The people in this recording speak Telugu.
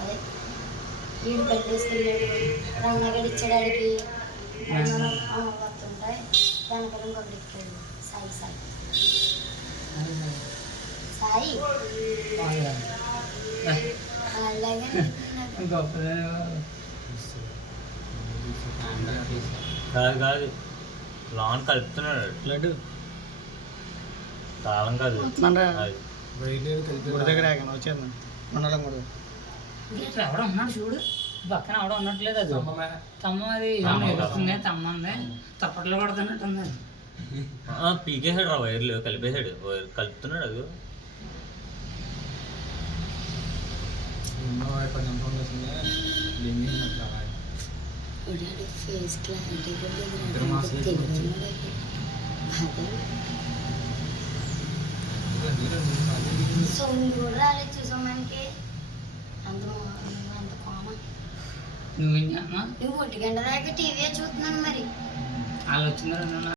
అదే వీడు ఇచ్చాడానికి వస్తుంటాయి వెనకాల ఇంకొకటి ఎక్కాడు సాయి సాయి సాయి అలాగే కాదు. కాదు లాన్ కలుపుతున్నాడు. లడ్డు తాళం కాదు. దగ్గర ఆగాను వచ్చేద్దాం మండలం కూడా ఎవడో ఉన్నాడు చూడు. పక్కన ఎవడో ఉన్నట్లేదు అది. తమ్మ అది వస్తుంది తమ్మ ఉంది. తప్పట్లో పడుతున్నట్టుంది అది ఆ, పీకేసాడు రా వైర్లు కలిపేసాడు వైర్ కలుపుతున్నాడు అది. ఫేస్ క్లారిటీ సౌండ్ కూడా రాలేదు చూసాం మనకి అంత అంత కామన్ నువ్వేం నువ్వు ఒంటి గంట దాకా టీవీ చూస్తున్నాను మరి. వాళ్ళు వచ్చిందో